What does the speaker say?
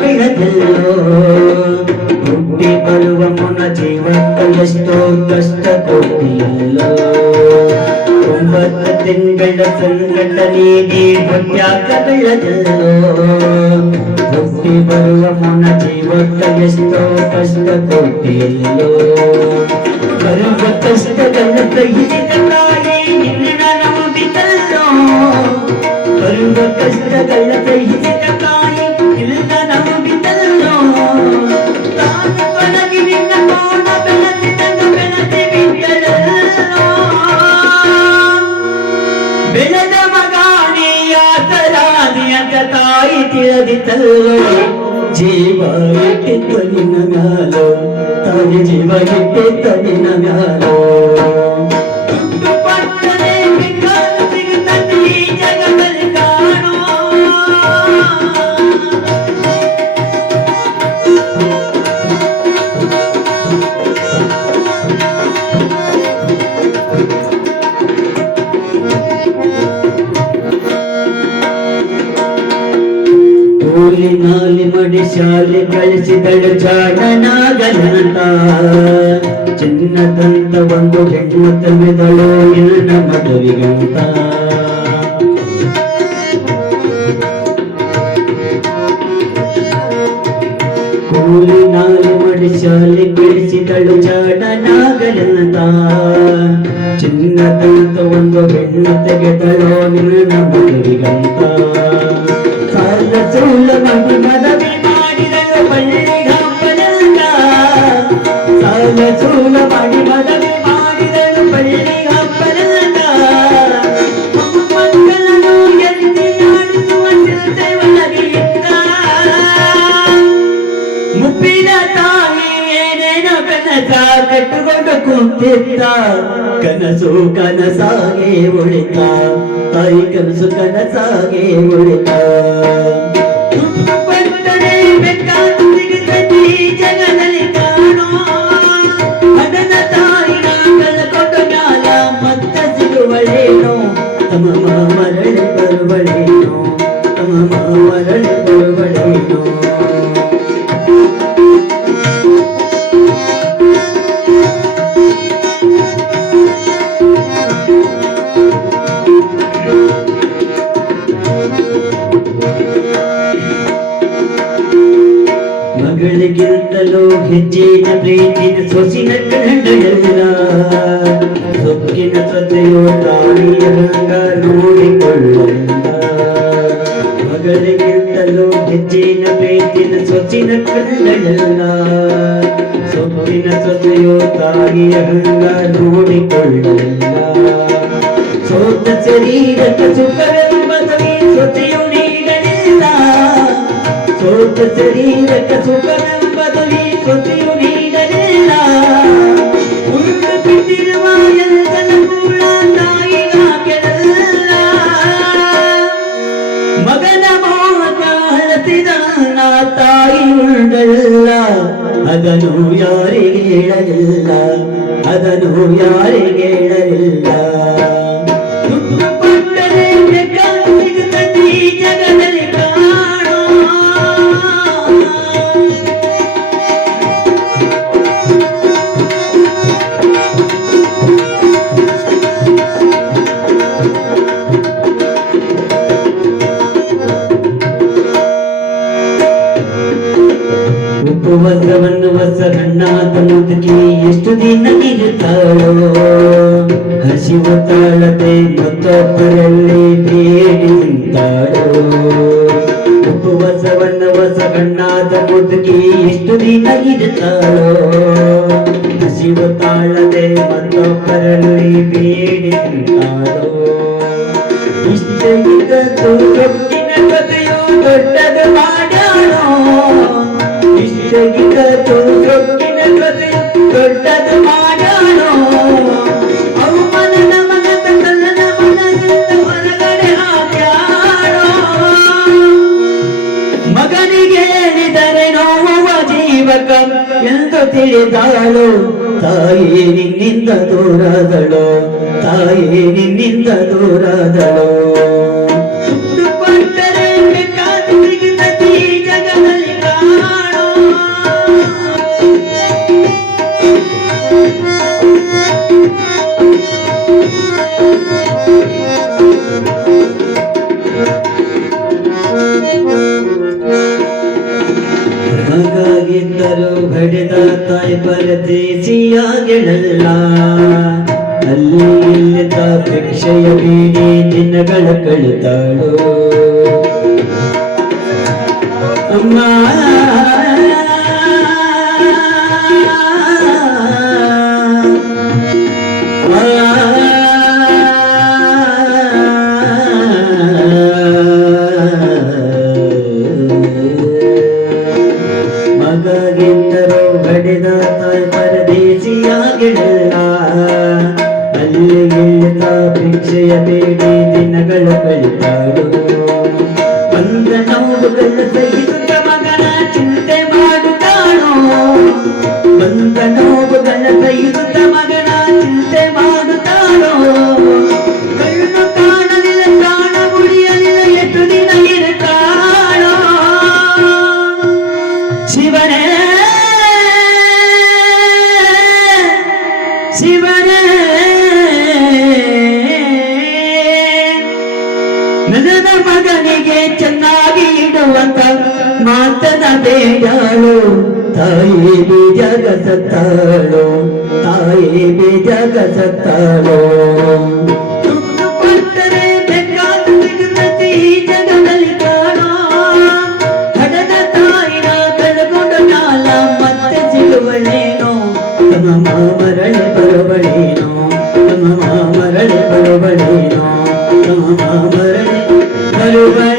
ಬೆಳೆದಲ್ಲೋ ಹುಟ್ಟಿ ಬರುವ ಮುನ ಜೀವಕ್ಕೆ ಎಷ್ಟೋ ಕಷ್ಟ ಕೊಟ್ಟಿಲ್ಲೋ 9 ತಿಂಗಳ ಸಂಕಟ ನೀಡಿ ಹೊಟ್ಯಾಕ ಬೆಳೆದಲ್ಲೋ ಹುಟ್ಟಿ ಬರುವ ಮುನ ಜೀವಕ್ಕೆ ಎಷ್ಟೋ ಕಷ್ಟ ಕೊಟ್ಟಿಲ್ಲೋ ಬರುವ ಕಷ್ಟಗಳ ಸಹಿಸಿದ ತಾಯಿ ನಿನ್ನ ನಂಬಿದಲ್ಲೋ ಬರುವ ಕಷ್ಟಗಳ ಸಹಿಸಿದ ತಾಯಿ ನಿನ್ನ ನಂಬಿದಲ್ಲೋ ತಾನು ಕೊಡಗಿ ನಿನ್ನ ಕೋಣ ಬೆಳೆಸಿದಂಗ ಬೆಳೆಸಿ ಬಿಟ್ಟಳಲ್ಲೋ ಬೆಳೆದ ಮಗಾಣಿಯಾತರಾದಿ ಅಂತ ತಾಯಿ ತಿಳಿದಿದ್ದಲ್ಲೋ ಜೀವ ಇಟ್ಟಿತ್ತು ನಿನ್ನ ಮ್ಯಾಲೋ ತಾಯಿ ಜೀವ ಇಟ್ಟಿತ್ತು ನಿನ್ನ ಮ್ಯಾಲೋ ನಾಲಿ ಮಡಿ ಶಾಲೆ ಕಳಿಸಿದಳು ಜಾಣನಾಗಲಂತ ಚಿನ್ನದಂತ ಒಂದು ಹೆಣ್ಣು ತಮ್ಮಿದಳು ನಿನ್ನ ಮದುವೆಗಂತ ಕೂಲಿ ನಾಲಿ ಮಡಿ ಶಾಲೆ ಕಳಿಸಿದಳು ಜಾಣನಾಗಲಂತ ಚಿನ್ನದಂತ ಒಂದು ಹೆಣ್ಣು ತೆಗೆದಳು ನಿನ್ನ ಮದುವೆಗಂತ ಸೂಲ ಮಗಿ ಮದವಿ ಮಾಡಿದಳು ಬಳ್ಳಿಗಪ್ಪನಂತ ಸಾಲ ಸೂಲ ಮಗಿ ಮದವಿ ಮಾಡಿದಳು ಬಳ್ಳಿಗಪ್ಪನಂತ ಮಕ್ಕಳನ್ನು ಎತ್ತಿ ಆಡಿಸುವ ಚಿಂತೆ ಒಳಗೆ ಇತ್ತ ಮುಪ್ಪಿನ ತಾಯಿ ಏನೇನೋ ಕನಸ ಕಟ್ಟುಕೊಂಡು ಕುಂತಿದ್ದ ಕನಸು ಕನಸಾಗೆ ಉಳಿತ ತಾಯಿ ಕನಸು ಕನಸಾಗೆ ಉಳಿತ ಜಗದಲ್ಲಿ ಕಾಣೋ ಅದನ್ನ ತಾಯಿ ಕಳ್ಕೊಂಡು ಮ್ಯಾಲ ಮತ್ತ ಸಿಗುವಳೇನೋ ತಮ್ಮ ಮರಳಿ ಬರುವಳೇನೋ ತಮ್ಮ ಮರಳಿ ಬರುವಳೇನೋ ಮಗಳಿಗಿಂತಲೂ ಹೆಚ್ಚಿನ ಪ್ರೀತಿನ ಸೊಸಿನ ಕಂಡಲ್ಲ ಸೊಕ್ಕಿನ ಸೊಸೆಯು ತಾಯಿಯ ರಂಗ ನೋಡಿಕೊಳ್ಳಲ್ಲ ಮಗಳಿಗಿಂತಲೂ ಹೆಚ್ಚಿನ ಪ್ರೀತಿನ ಸೊಸಿನ ಕಂಡಲ್ಲ ಸೊಕ್ಕಿನ ಸೊಸೆಯು ತಾಯಿಯ ರಂಗ ನೋಡಿಕೊಳ್ಳಲ್ಲ ಸೋತ ಶರೀರಕ್ಕೆ ಸುಖವೆಂಬುದವಿ ಸೊಸೆಯು ನೀಡಲಿಲ್ಲ ಸೋತ ಶರೀರಕ್ಕೆ ಸುಖವೆಂಬುದವಿ ಸೊಸೆಯು ನೀಡಲಿಲ್ಲ ಉಂಟು ಬಿಟ್ಟಿರುವ ಎಲ್ಲನ ಕೂಡ ತಾಯಿಗ ಕೆಡಲ್ಲ ಮಗನ ಮೋಹ ಹಳಸಿದ ತಾಯಿ ಉಂಡಲ್ಲ ಅದನ್ನು ಯಾರಿಗೆ ಹೇಳಲಿಲ್ಲ ಅದನ್ನು ಯಾರಿಗೆ ಹೇಳಲಿಲ್ಲ ಜಗದಲ್ಲಿ ಕಾಣೋ ಉಪವಾಸವನ್ನು ಹೊಸ ಹಣ್ಣಾದ ಮುದುಕಿ ಎಷ್ಟು ದಿನ ಇರುತ್ತಾಳೋ ಹಸಿವು ತಾಳದೆ ಮತ್ತೊಬ್ಬರಲ್ಲಿ ಬೇಡಿ ನಿಂತಾಳೋ ಉಪವಾಸವನ್ನು ಹೊಸ ಹಣ್ಣಾದ ಮುದುಕಿ ಎಷ್ಟು ದಿನ ಇರುತ್ತಾಳೋ ಹಸಿವು ತಾಳದೆ ಮತ್ತೊಬ್ಬರಲ್ಲಿ ಬೇಡಿ ನಿಂತಾಳೋ ಇಷ್ಟ ಇದ್ದದ್ದು ರೊಟ್ಟಿನ ಕಥೆಯು ದೊಡ್ಡದು ಮಾಡ್ಯಾಳೋ ಇಷ್ಟಗಿದ ರೊಟ್ಟಿನ ಕಥೆಯು ದೊಡ್ಡದು ಮಾಡ್ಯಾಳೋ ಅವಮಾನದ ಮನದ ಕಲ್ಲನ ಮನದಿಂದ ಹೊರಗಡೆ ಹಾಕ್ಯಾಳೋ ಮಗನಿಗೆ ಹೇಳಿದರೆ ನೋವುವ ಜೀವಕ ಎಂದು ತಿಳಿದಾಳು ತಾಯಿ ನಿನ್ನಿಂದ ದೂರಾದಳು ತಾಯಿ ನಿನ್ನಿಂದ ದೂರಾದಳು ಜಗದಲ್ಲಿ ಹಡೆದ ತಾಯಿ ಪರದೇಶಿಯಾಗೆಳಲ್ಲ ಅಲ್ಲಿ ಇಲ್ಲದ ಭಿಕ್ಷೆಯ ಬೀಡಿ ದಿನಗಳ ಕಳಿತಾಳು ಅಮ್ಮ ಮಗಗಿಂತರೂ ಹಡೆದ ತಾಯಿ ಪರದೇಶಿಯಾಗಿಲ್ಲ ಅಲ್ಲಿ ಇಲ್ಲದ ಭಿಕ್ಷೆಯ ಬೇಡಿ ದಿನಗಳ ಕಳಿತಾಳು ಬಂದ ನೋವುಗಳ ಸಹಿತ ಮಗನ ಚಿಂತೆ ಮಾಡುತ್ತಾಳೋ ಬಂದ ನೋವುಗಳ ಸಹಿತ ಮಗನ ಚಿಂತೆ ಮಾಡುತ್ತಾಳೋ ಕಣ್ಣು ಕಾಣಲಿಲ್ಲ ಪ್ರಾಣ ಉಳಿಯಲಿಲ್ಲ ಎಷ್ಟು ದಿನ ಇರುತ್ತಾಳೋ ಶಿವನೇ ಶಿವನೇ ನನ್ನ ಮಗನಿಗೆ ಚೆನ್ನಾಗಿ ಇಡುವಂತ ಮಾತನ ಬೇಡಾಳು ತಾಯಿ ಬೀಜಗ ಸತ್ತಾಳು ತಾಯಿ ಬೀಜಗ ಸತ್ತಾಳು ದುಡ್ಡು ಕೊಟ್ಟರೆ ಬೇಕಾದ ಸಿಗುತ್ತದೆ ಈ ಜಗದಲ್ಲಿ ಕಾಣೋ ಹಡದ ತಾಯಿನ ಕಳ್ಕೊಂಡು ಕಾಲ ಮತ್ತೆ ಸಿಗುವಳೇನೋ ತಮ್ಮ ಮರಳಿ ಬರುವಳೇನೋ ತಮ್ಮ ಮರಳಿ ಬರುವಳೇನೋ ತಮ್ಮ ಮರಳಿ ಬರುವಳೇನೋ